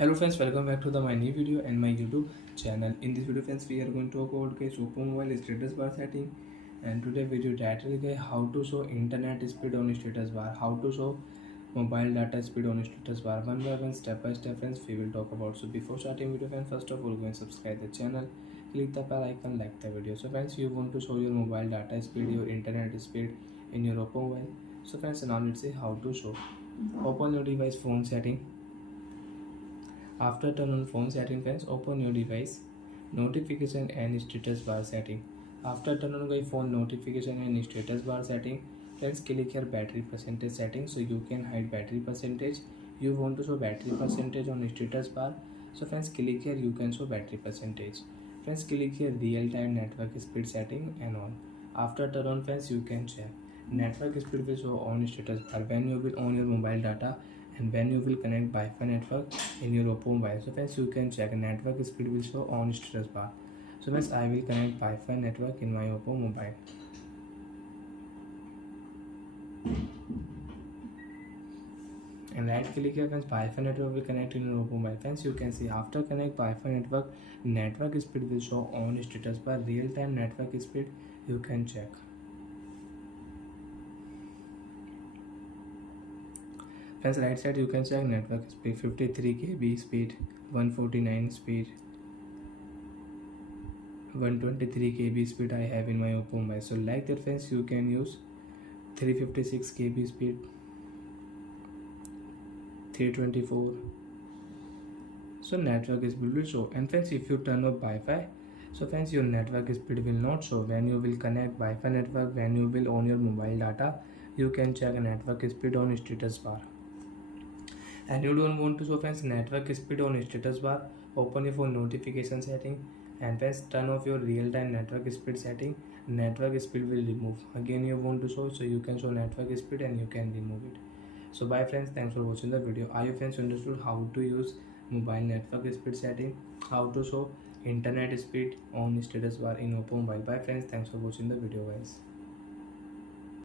Hello friends, welcome back to my new video and my YouTube channel. In this video friends, we are going to talk about guys oppo mobile status bar setting, and today video title is how to show internet speed on status bar, how to show mobile data speed on status bar, one by one, step by step friends we will talk about. So before starting video friends, first of all go and subscribe the channel, click the bell icon, like the video. So friends, you want to show your mobile data speed, your internet speed in your oppo mobile. So friends, now let's see how to show. Open your device phone setting. After turn on phone setting friends, open your device notification and status bar setting. After turn on your phone notification and status bar setting, friends click here battery percentage setting, so you can hide battery percentage. You want to show battery percentage on status bar, so friends click here, you can show battery percentage. Friends click here real time network speed setting and on. After turn on friends, you can check network speed will show on status bar when you will on your mobile data and when you will connect Wi-Fi network in your oppo mobile. So friends, you can check network speed will show on status bar. So friends, I will connect Wi-Fi network in my oppo mobile. And right click here friends, Wi-Fi network will connect in your oppo mobile. Friends, you can see after connect Wi-Fi network speed will show on status bar, real time network speed you can check. Friends, right side you can check network speed 53 kb speed, 149 speed, 123 kb speed I have in my oppo mobile. So like that friends, you can use 356 kb speed, 324. So network speed will show. And friends, if you turn off Wi-Fi, so friends, your network speed will not show. When you will connect Wi-Fi network, when you will on your mobile data, you can check network speed on status bar. And you don't want to show friends network speed on status bar, open your phone notification setting and friends turn off your real-time network speed setting. Network speed will remove. Again you want to show, so you can show network speed and you can remove it. So bye friends, thanks for watching the video. Are you friends understood how to use mobile network speed setting, how to show internet speed on status bar in oppo mobile? Bye friends, thanks for watching the video guys.